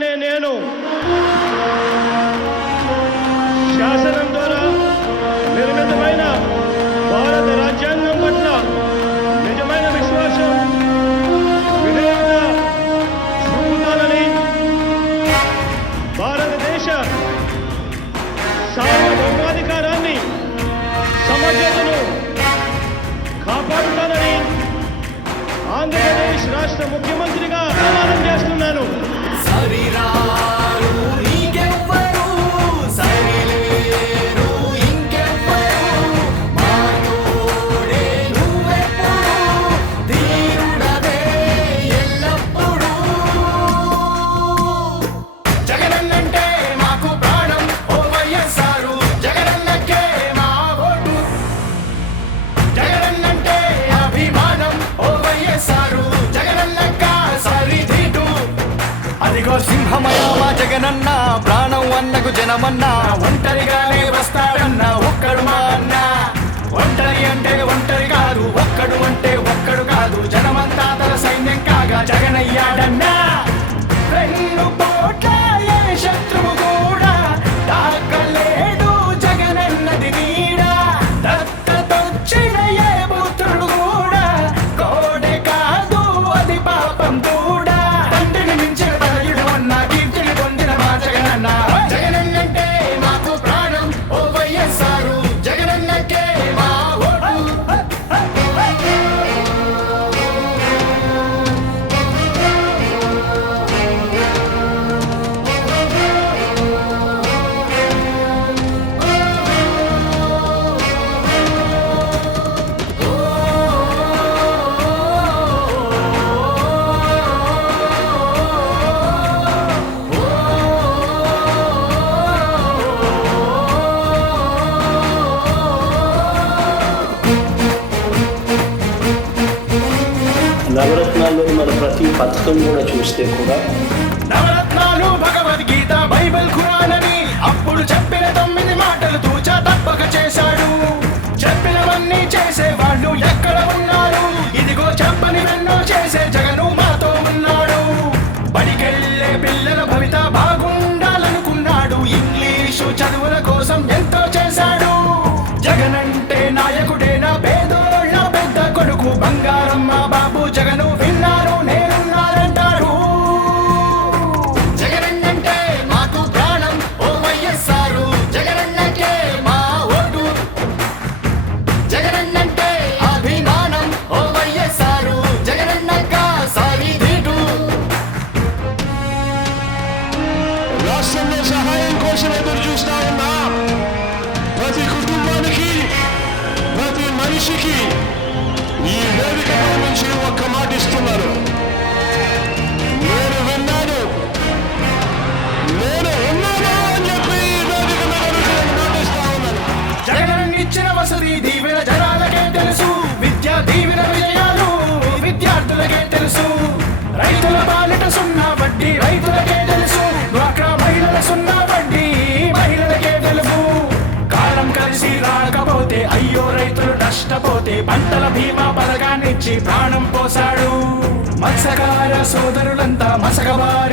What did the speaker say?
అనే నేను శాసనం ద్వారా నిర్మితమైన భారత రాజ్యాంగం పట్ల నిజమైన విశ్వాసం విధేయత చూపుతానని భారతదేశ సార్వభౌమాధికారాన్ని సమగ్రతను కాపాడుతానని ఆంధ్రప్రదేశ్ రాష్ట్ర ముఖ్యమంత్రిగా ప్రమాణం చేస్తున్నాను. సింహమయ మా జగనన్న, ప్రాణం అన్నకు జనమన్నా, ఒంటరిగానే వస్తాడన్న ఒక్కడు మా అన్న. ఒంటరి అంటే ఒంటరి కాదు, ఒక్కడు అంటే ఒక్కడు కాదు, జనమంతా తన సైన్యం కాగా జగనయ్యాడన్నా. రెండు కోట్ల ఏ శత్రువు కూడా తాకలేడు జగనన్నది నీడా. దత్తతొచ్చిన ఏ పుత్రుడు కూడా కోడే కాదు అది పాపం కూడా. తండ్రిని మించిన కీర్తిని పొందిన మా జగనన్న. జగనన్నంటే మాకు ప్రాణం ఓ వైఎస్ఆర్, జగనన్నకే మా ఓటు. నవరత్నాల్లో మన ప్రతి పథకం కూడా చూస్తే కూడా నవరత్నాలు భగవద్గీత బైబిల్ ఖురాన్ అని అప్పుడు చెప్పిన 9 మాటలు తూచా తప్పక చేశాడు. చెప్పినవన్నీ చేసేవాళ్ళు ఎక్కడ ఉన్నారు? ఇదిగో చెప్పని వెన్నో చేసే జగను మాతో ఉన్నాడు. బడికెళ్ళే పిల్లల భవిత బాగుండాలనుకున్నాడు. ఇంగ్లీషు చదువుల కోసం ఎంతో చేశాడు. జగనంటే నాయకుడేనా, పేదోళ్ళ పెద్ద కొడుకు, బంగారం మా బాబు జగను విన్నారు నేనున్నారంటారు. జగనన్నంటే మాకు ప్రాణం ఓ వైఎస్ఆర్, జగనన్నకే మా ఓటు. జగనన్నంటే అభిమానం ఓ వైఎస్ఆర్, జగనన్నక సారి ధీటు. రాష్ట్రంలో సహాయం కోసం ఎదురు చూస్తా ఉన్నా ప్రతి కుటుంబానికి, ప్రతి మనిషికి ఈ వేదిక నుంచి ఒక్క మాట ఇస్తున్నారు. నేను విన్నాను, నేను ఉన్నాను అని చెప్పి ఈ వేదిక మాటిస్తా ఉన్నాను. జగన్ ఇచ్చిన వసతి దీవెన జనాలకే తెలుసు. విద్యా దీవెన విజయాలు విద్యార్థులకే తెలుసు. రైతుల పాలిట సున్నా వడ్డీ రైతులకే తెలుసు. డ్వాక్రా మహిళల సున్నా వడ్డీ మహిళలకే తెలుసు. కాలం కలిసి రాకపోతే అయ్యో రైతులు నష్టపోతే పంటల బీమా పథకాన్నిచ్చి ప్రాణం పోసాడు. మత్స్యకార సోదరులంతా మసకబారి